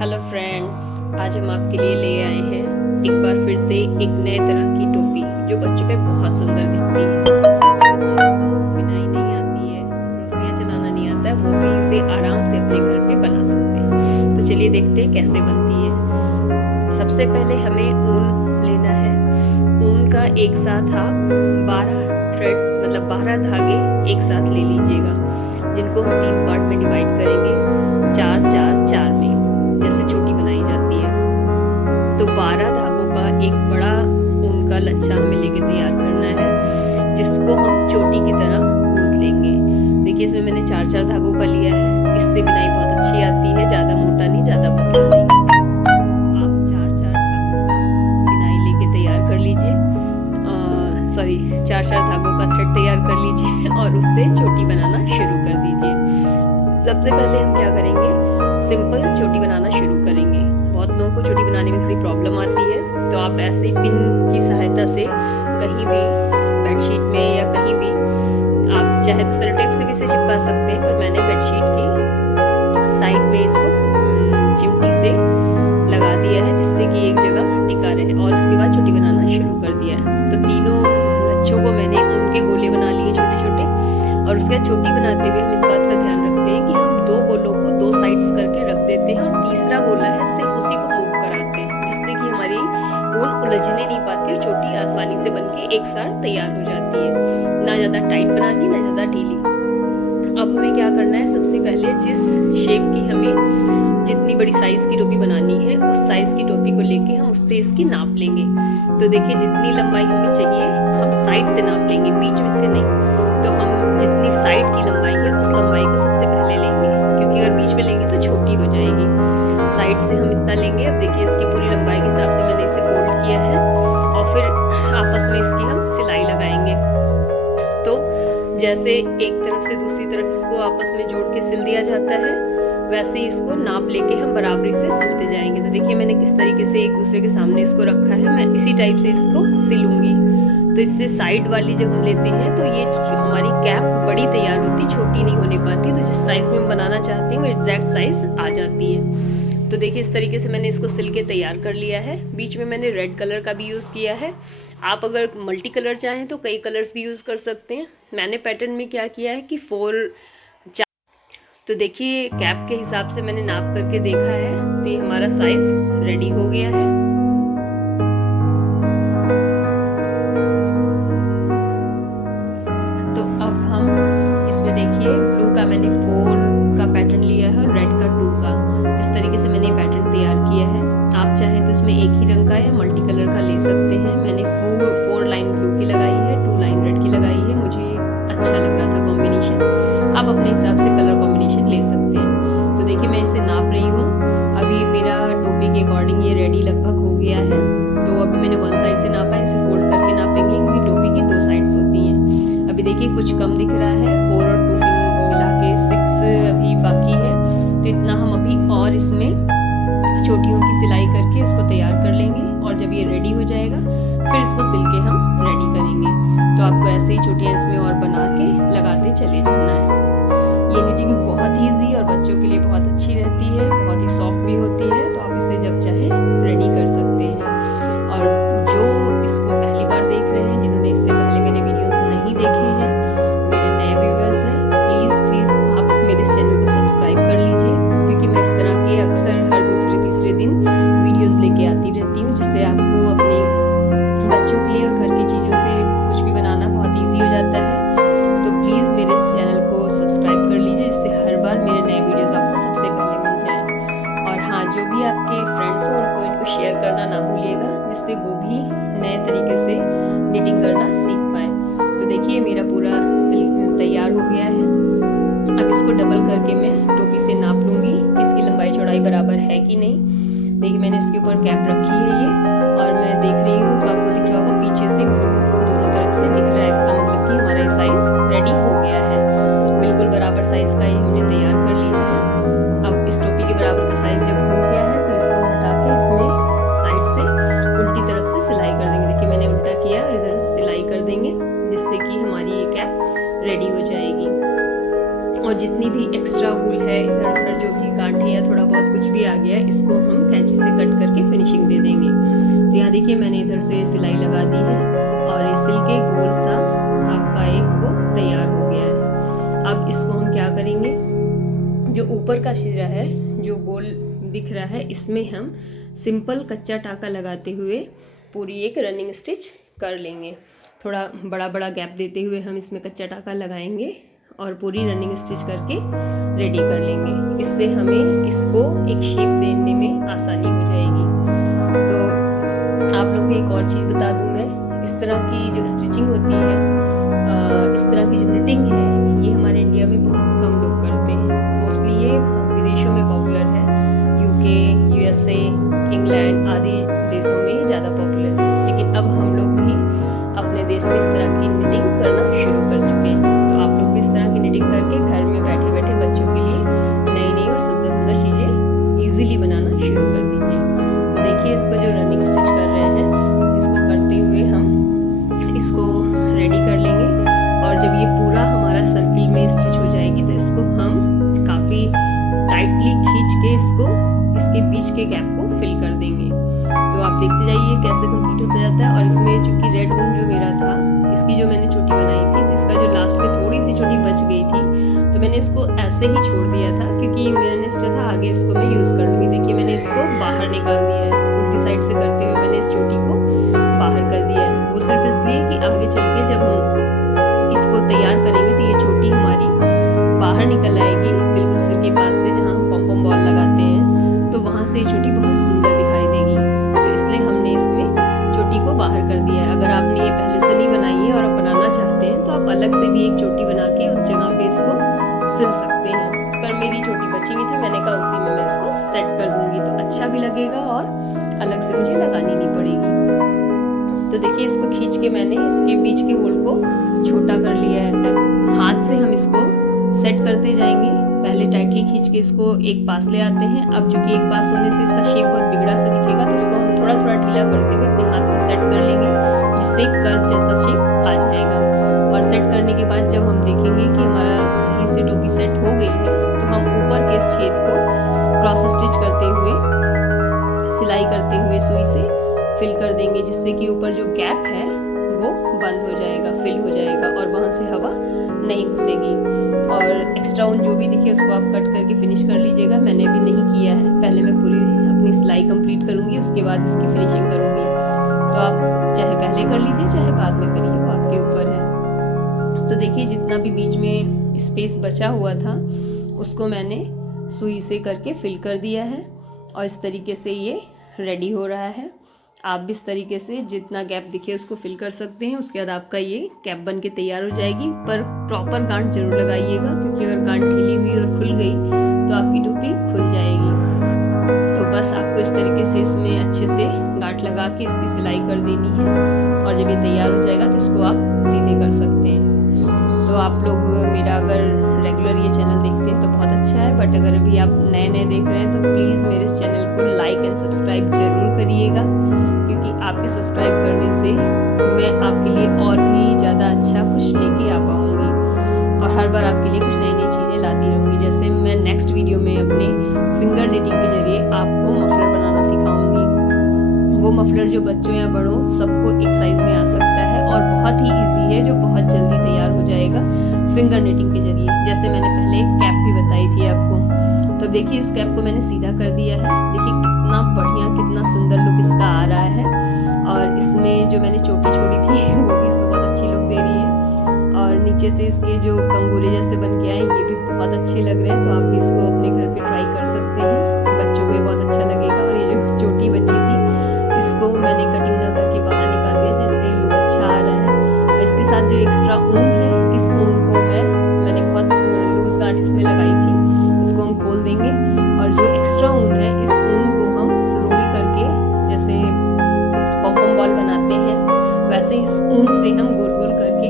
Hello friends, आज हम आपके लिए ले आए हैं एक बार फिर से एक नए तरह की टोपी जो बच्चों पे बहुत सुंदर दिखती है। तो जिसको बिनाई नहीं आती है, क्रोशिया चलाना नहीं आता है, वो भी इसे आराम से अपने घर पे बना सकते हैं। तो चलिए देखते हैं कैसे बनती है। सबसे पहले हमें ऊन लेना है। ऊन का एक साथ आप 12 थ्रेड मतलब 12 धागे एक साथ ले लीजिएगा, जिनको हम 3 पार्ट में डिवाइड करेंगे, 4 4 4 में, जैसे छोटी बनाई जाती है। तो 12 धागों का एक बड़ा ऊन का लच्छा हमें लेके तैयार करना है, जिसको हम चोटी की तरह गूंथ लेंगे। देखिए इसमें मैंने 4 4 धागों का लिया है। इससे बिनाई बहुत अच्छी आती है, ज़्यादा मोटा नहीं, ज़्यादा पतला नहीं। तो आप 4 4 धागों का बिनाई लेके तैयार कर लीजिए, 4 4 धागों का थ्रेड तैयार कर लीजिए और उससे चोटी बनाना शुरू कर दीजिए। सबसे पहले हम क्या करेंगे, सिंपल चोटी बनाना शुरू करेंगे। बहुत लोगों को चोटी बनाने में थोड़ी प्रॉब्लम आती है, तो आप ऐसे पिन की सहायता से कहीं भी बेडशीट में या कहीं भी, आप चाहे तो सेलो टेप से भी इसे चिपका सकते हैं, पर मैंने बेडशीट की साइड में इसको चिमटी से लगा दिया है, जिससे कि एक जगह टिका रहे, और उसके बाद चोटी बनाना शुरू कर दिया है। तो तीनों लच्छों को मैंने उनके गोले बना लिए छोटे छोटे, और उसके बाद चोटी बनाते हुए हम इस बात का ध्यान रखते हैं कि हम 2 गोलों को 2 साइड्स करके रख देते हैं, और तीसरा गोला है सिर्फ उसी को मूव कराते हैं, जिससे कि हमारी ऊन उलझने नहीं पाती और चोटी आसानी से बनके एक साथ तैयार हो जाती है। ना ज़्यादा टाइट बनानी, ना ज़्यादा ढीली। अब हमें क्या करना है, सबसे पहले जिस शेप की हमें जितनी बड़ी साइज़ की टोपी बनानी है, उस साइज़ की टोपी को लेके हम उससे इसकी नाप लेंगे। तो देखिए जितनी लंबाई हमें चाहिए हम साइड से नाप लेंगे, बीच में से नहीं। तो हम जितनी साइड की लंबाई है उस लंबाई को सबसे पहले लेंगे, क्योंकि अगर बीच में लेंगे तो छोटी हो जाएगी। साइड से हम इतना लेंगे। अब देखिए इसकी पूरी लंबाई के हिसाब से मैंने इसे फोल्ड किया है, और फिर आपस में इसकी हम सिलाई लगाएंगे। तो जैसे एक तरफ से दूसरी तरफ इसको आपस में जोड़ के सिल दिया जाता है, वैसे ही इसको नाप लेके हम बराबरी से सिलते जाएंगे। तो देखिए मैंने किस तरीके से एक दूसरे के सामने इसको रखा है, मैं इसी टाइप से इसको सिलूंगी। तो इससे साइड वाली जब हम लेते हैं तो ये हमारी कैप बड़ी तैयार होती, छोटी नहीं होने पाती। तो जिस साइज़ में हम बनाना चाहते हैं वो एग्जैक्ट साइज़ आ जाती है। तो देखिए इस तरीके से मैंने इसको सिल के तैयार कर लिया है। बीच में मैंने रेड कलर का भी यूज़ किया है। आप अगर मल्टी कलर चाहें तो कई कलर्स भी यूज़ कर सकते हैं। मैंने पैटर्न में क्या किया है कि 4 तो देखिए कैप के हिसाब से मैंने नाप करके देखा है, तो ये हमारा साइज रेडी हो गया है। तो अब हम इसमें देखिए ब्लू का मैंने 4 का पैटर्न लिया है और रेड का 2 का। इस तरीके से मैंने पैटर्न तैयार किया है। आप चाहें तो इसमें एक ही रंग का या मल्टी कलर का ले सकते हैं। मैंने 4 लाइन ब्लू की लगाई है, 2 लाइन रेड की लगाई है। मुझे अच्छा लग रहा था कॉम्बिनेशन। आप अपने हिसाब से कलर कॉम्बिनेशन ले सकते हैं। तो देखिए मैं इसे नाप रही हूँ। अभी मेरा टोपी के अकॉर्डिंग ये रेडी लगभग हो गया है। तो अभी मैंने 1 साइड से नापा है, इसे फोल्ड करके नापेंगे, क्योंकि टोपी की 2 साइड्स होती हैं। अभी देखिए कुछ कम दिख रहा है, 4 और 2 मिला के 6 अभी बाकी है। तो इतना हम अभी और इसमें चोटियों की सिलाई करके इसको तैयार कर लेंगे, और जब ये रेडी हो जाएगा फिर इसको सिल के हम रेडी करेंगे। तो आपको ऐसे ही चोटियाँ इसमें और बना के लगाते चले जाना है। ये निटिंग बहुत ईजी और बच्चों के लिए बहुत अच्छी रहती है, बहुत ही सॉफ्ट भी होती है। तो आप इसे जब चाहे रेडी कर सकते हैं। और जो इसको पहली बार देख रहे हैं, जिन्होंने इससे पहले मेरे वीडियोस नहीं देखे हैं, मेरे नए व्यूअर्स हैं, प्लीज़ आप मेरे चैनल को सब्सक्राइब कर लीजिए, क्योंकि मैं इस तरह के अक्सर हर दूसरे तीसरे दिन वीडियोस लेके आती रहती हूँ, जिससे आपको अपने बच्चों के लिए घर की चीज़ों से कुछ भी बनाना बहुत ईजी हो जाता है। तो प्लीज़ मेरे इस चैनल को सब्सक्राइब कर लीजिए, जिससे हर बार मेरे नए वीडियोस आपको सबसे पहले मिल जाए। और हाँ, जो भी आपके फ्रेंड्स हो उनको इनको शेयर करना ना भूलिएगा, जिससे वो भी नए तरीके से निटिंग करना सीख पाए। तो देखिए मेरा पूरा सिल्क तैयार हो गया है। अब इसको डबल करके मैं टोपी से नाप लूँगी कि इसकी लंबाई चौड़ाई बराबर है कि नहीं। देखिए मैंने इसके ऊपर कैप रखी है ये, और मैं देख रही हूँ, तो आपको दिख रहा होगा पीछे से ब्लू दोनों तरफ से दिख रहा है। इसका मतलब कि हमारा ये साइज़ रेडी हो गया है। बिल्कुल बराबर साइज़ का ये हमने तैयार कर लिया है। अब इस टोपी के बराबर का साइज़ जब हो गया है, तो इसको हटा के इसमें साइड से उल्टी तरफ से सिलाई कर देंगे। देखिए मैंने उल्टा किया और इधर से सिलाई कर देंगे, जिससे कि हमारी ये कैप रेडी हो जाएगी। और जितनी भी एक्स्ट्रा वूल है, इधर उधर जो भी गांठे या थोड़ा बहुत कुछ भी आ गया है, इसको हम कैंची से कट करके फिनिशिंग दे देंगे। तो यहाँ देखिए मैंने इधर से सिलाई लगा दी है और ये सिल के गोल सा आपका एक वो तैयार हो गया है। अब इसको हम क्या करेंगे, जो ऊपर का सिरा है जो गोल दिख रहा है, इसमें हम सिंपल कच्चा टाका लगाते हुए पूरी एक रनिंग स्टिच कर लेंगे। थोड़ा बड़ा बड़ा गैप देते हुए हम इसमें कच्चा टाका लगाएंगे और पूरी रनिंग स्टिच करके रेडी कर लेंगे। इससे हमें इसको एक शेप देने में आसानी हो जाएगी। तो आप लोगों को एक और चीज़ बता दूं मैं, इस तरह की जो स्टिचिंग होती है, इस तरह की जो निटिंग है, ये हमारे इंडिया में बहुत कम लोग करते हैं। मोस्टली ये विदेशों में पॉपुलर है, यूके, यूएसए, इंग्लैंड आदि देशों में ज़्यादा पॉपुलर है। लेकिन अब हम लोग भी अपने देश में इस तरह की निटिंग करना शुरू कर चुके हैं। तो आप लोग भी इस तरह की निटिंग करके घर में बैठे बैठे बच्चों के लिए नई नई और सुंदर सुंदर चीज़ें ईजिली बनाना शुरू कर दीजिए। तो देखिए इसको जो रनिंग स्टिच कर रहे हैं, इसको करते हुए हम इसको रेडी कर लेंगे। और जब ये पूरा हमारा सर्किल में स्टिच हो जाएगी तो इसको हम काफ़ी टाइटली खींच के इसके बीच के गैप को फिल कर देंगे। तो आप देखते जाइए कैसे कंप्लीट होता जाता है। और इसमें चूंकि रेड ऊन जो मेरा था, इसकी जो मैंने चोटी बनाई थी, तो इसका जो लास्ट में थोड़ी सी चोटी बच गई थी, तो मैंने इसको ऐसे ही छोड़ दिया था क्योंकि मैंने सोचा था आगे इसको मैं यूज़ कर लूँगी। देखिए मैंने इसको बाहर निकाल दिया है, उल्टी साइड से करते हुए मैंने इस चोटी को बाहर कर दिया है। वो सिर्फ इसलिए कि आगे चल के जब हम इसको तैयार करेंगे तो ये चोटी हमारी बाहर निकल आएगी, बिल्कुल सिर के पास से जहाँ हम पॉम बॉल लगाते हैं, तो वहाँ से ये चोटी बहुत सुंदर दिखाई देगी। तो इसलिए हमने इसमें चोटी को बाहर कर दिया है। अगर आपने ये पहले से नहीं बनाई है और आप बनाना चाहते हैं तो आप अलग से भी एक चोटी बना के उस जगह पे इसको सिल सकते हैं। पर मेरी चोटी बची हुई थी, मैंने कहा उसी में मैं इसको सेट कर दूंगी तो अच्छा भी लगेगा और अलग से मुझे लगानी नहीं पड़ेगी। तो देखिए इसको खींच के मैंने इसके बीच के होल को छोटा कर लिया है। हाथ से हम इसको सेट करते जाएंगे। पहले टाइटली खींच के इसको एक पास ले आते हैं। अब चूंकि एक पास होने से इसका शेप बहुत बिगड़ा सा दिखेगा, तो इसको हम थोड़ा थोड़ा ढीला करते हुए अपने हाथ से सेट कर लेंगे, जिससे कर्व जैसा शेप आ जाएगा। और सेट करने के बाद जब हम देखेंगे कि हमारा सही से टोपी सेट हो गई है, तो हम ऊपर के इस छेद को क्रॉस स्टिच करते हुए, सिलाई करते हुए सुई से फिल कर देंगे, जिससे कि ऊपर जो गैप है वो बंद हो जाएगा, फिल हो जाएगा और वहाँ से हवा नहीं घुसेगी। और एक्स्ट्रा ऊन जो भी दिखे उसको आप कट करके फिनिश कर लीजिएगा। मैंने भी नहीं किया है, पहले मैं पूरी अपनी सिलाई कंप्लीट करूँगी, उसके बाद इसकी फिनिशिंग करूँगी। तो आप चाहे पहले कर लीजिए चाहे बाद में करिए, वो आपके ऊपर है। तो देखिए जितना भी बीच में स्पेस बचा हुआ था उसको मैंने सुई से करके फिल कर दिया है और इस तरीके से ये रेडी हो रहा है। आप भी इस तरीके से जितना गैप दिखे उसको फिल कर सकते हैं। उसके बाद आपका ये कैप बन के तैयार हो जाएगी। पर प्रॉपर गांठ जरूर लगाइएगा, क्योंकि अगर गांठ ढीली हुई और खुल गई तो आपकी टोपी खुल जाएगी। तो बस आपको इस तरीके से इसमें अच्छे से गांठ लगा के इसकी सिलाई कर देनी है और जब ये तैयार हो जाएगा तो इसको आप सीधे कर सकते हैं। तो आप लोग मेरा अगर रेगुलर ये चैनल देखते हैं तो बहुत अच्छा है, बट अगर अभी आप नए नए देख रहे हैं तो प्लीज़ मेरे इस चैनल को लाइक एंड सब्सक्राइब जरूर करिएगा, क्योंकि आपके सब्सक्राइब करने से मैं आपके लिए और भी ज़्यादा अच्छा कुछ लेके आ पाऊँगी और हर बार आपके लिए कुछ नई नई चीज़ें लाती रहूँगी। जैसे मैं नेक्स्ट वीडियो में अपने फिंगर निटिंग के जरिए आपको मफलर बनाना सिखाऊँगी। वो मफलर जो बच्चों या बड़ों सबको एक साइज़ में आ सकता है और बहुत ही ईजी है, जो बहुत जल्दी तैयार हो जाएगा फिंगर निटिंग के जरिए। जैसे मैंने पहले एक कैप भी बताई थी आपको। तो देखिए इस कैप को मैंने सीधा कर दिया है। देखिए कितना बढ़िया, कितना सुंदर लुक इसका आ रहा है। और इसमें जो मैंने चोटी छोड़ी थी वो भी इसमें बहुत अच्छी लुक दे रही है। और नीचे से इसके जो कंगूरे जैसे बन के आए ये भी बहुत अच्छे लग रहे हैं। तो आप भी इसको अपने घर पे ट्राई कर सकते हैं, बच्चों को ये बहुत अच्छा लगेगा। और ये जो चोटी बची थी इसको मैंने कटिंग ना करके बाहर निकाल दिया, जिससे लुक अच्छा आ रहा है। और इसके साथ जो एक्स्ट्रा ऊन है, इस ऊन को मैंने बहुत लूज गांठ इसमें लगाई थी, इसको हम खोल देंगे। और जो एक्स्ट्रा ऊन है इस ऊन को हम रोल करके, जैसे पॉपकॉर्न बॉल बनाते हैं वैसे इस ऊन से हम गोल गोल करके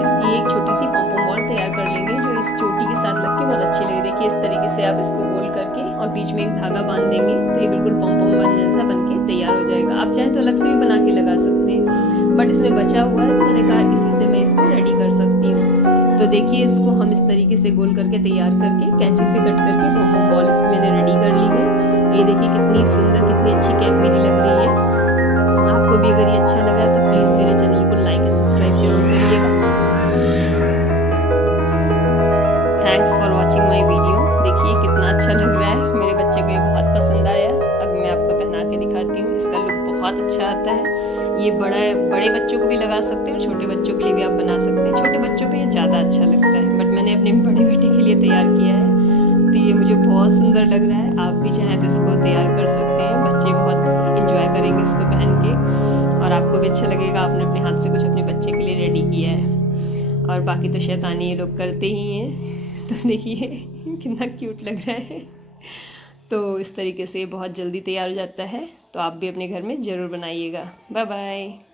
इसकी एक छोटी सी पॉपकॉर्न बॉल तैयार कर लेंगे, जो इस चोटी के साथ लग के बहुत अच्छी लगे। देखिए इस तरीके से आप इसको गोल करके और बीच में एक धागा बांध देंगे तो ये बिल्कुल पॉपकॉर्न बॉल जैसा बन के तैयार हो जाएगा। आप चाहें तो अलग से भी बना के लगा सकते हैं, बट इसमें बचा हुआ है तो मैंने कहा इसी से मैं इसको रेडी कर सकती हूँ। तो देखिए इसको हम इस तरीके से गोल करके तैयार करके कैंची से कट करके पॉपकॉर्न बॉल इसमें मैंने रेडी कर ली है। ये देखिए कितनी सुंदर, कितनी अच्छी कैप मेरी लग रही है। आपको भी अगर ये अच्छा लगा तो प्लीज़ मेरे चैनल को लाइक एंड सब्सक्राइब जरूर करिएगा। Thanks for watching my video. देखिए कितना अच्छा लग रहा है, मेरे बच्चे को ये बहुत पसंद आया। अब मैं आपको पहना के दिखाती हूँ। इसका लुक बहुत अच्छा आता है। ये बड़े बच्चों को भी लगा सकते हैं और छोटे बच्चों के लिए भी आप बना सकते हैं। छोटे बच्चों पे ये ज़्यादा अच्छा लगता है, बट मैंने अपने बड़े बेटे के लिए तैयार किया है, तो ये मुझे बहुत सुंदर लग रहा है। आप भी चाहें तो इसको तैयार कर सकते हैं। बच्चे बहुत इंजॉय करेंगे इसको पहन के, और आपको भी अच्छा लगेगा, आपने अपने हाथ से कुछ अपने बच्चे के लिए रेडी किया है। और बाकी तो शैतानी ये लोग करते ही हैं। तो देखिए कितना क्यूट लग रहा है। तो इस तरीके से बहुत जल्दी तैयार हो जाता है, तो आप भी अपने घर में ज़रूर बनाइएगा। Bye bye.